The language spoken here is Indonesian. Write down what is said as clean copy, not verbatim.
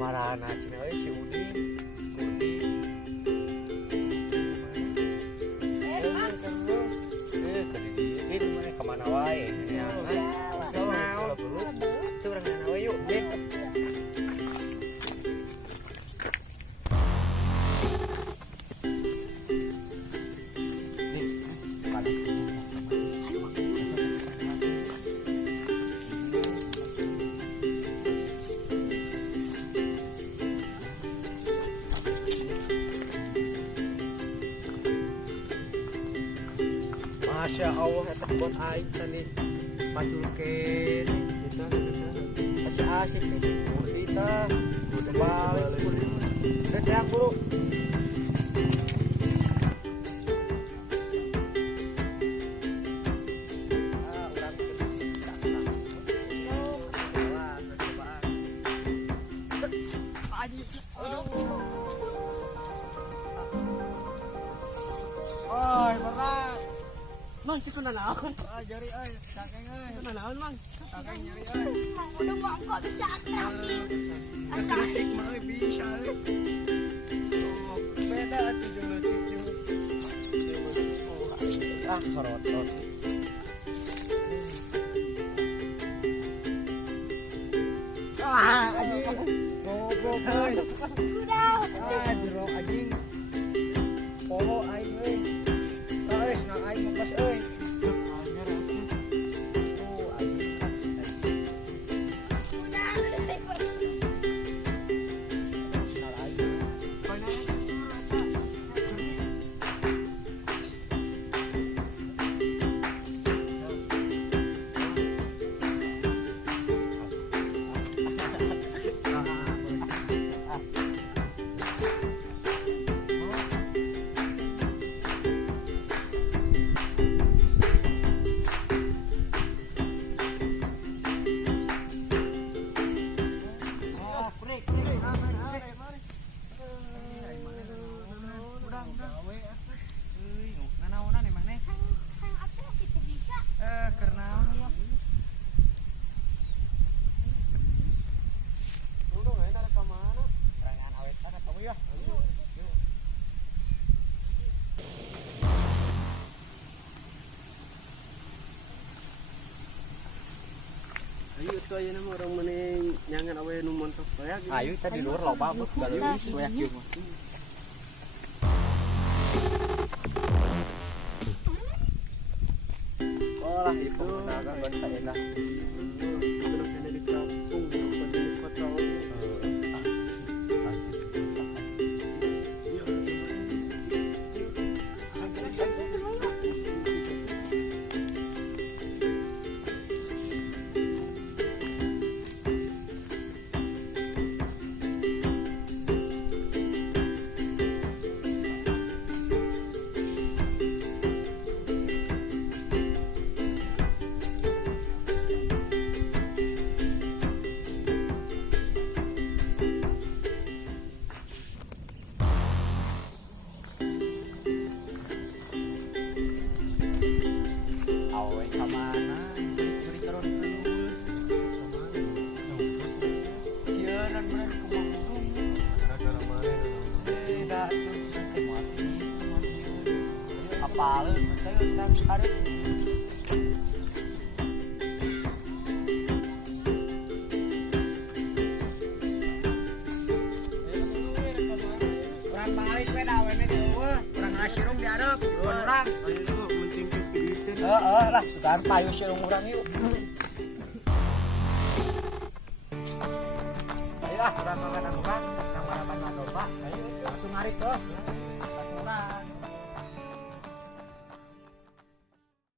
marana cina euy si Udi Udi tadi mana kemana wae ya naon curang na wae yuk deh Masya Allah, eta kebon aing tadi paculkeun kita kasih asik seperti kita udah balik seperti udah teriak dulu Mang, situ nanaon? Jari euy, cakeng euy. Situ nanaon, Mang? Cakeng nyari euy. Mang udah mah enggak bisa atraksi. Kritik mah euy bisa euy. Oh, beda atuh jeung leutik. Ah, sorotot. Ah, anjing. Goblok euy. Udah. Ah, jero anjing. Poho aing euy. Guys, nang aing mangkas euy. Ayo tuh aja nama orang mana nyangan awe nu montok ya. Ayo tadi luar loba bos galuis banyak ieu mah. Oh itu naga bangsa enak. Kalau kena di kampung, di kota. Apalin saya kan hari orang balik sepeda wene di eueuh urang ngasirum diadep urang lah sekarang payu sirung urang yuk ayo urang makan urang nang marapan domba ayo langsung ngarit tuh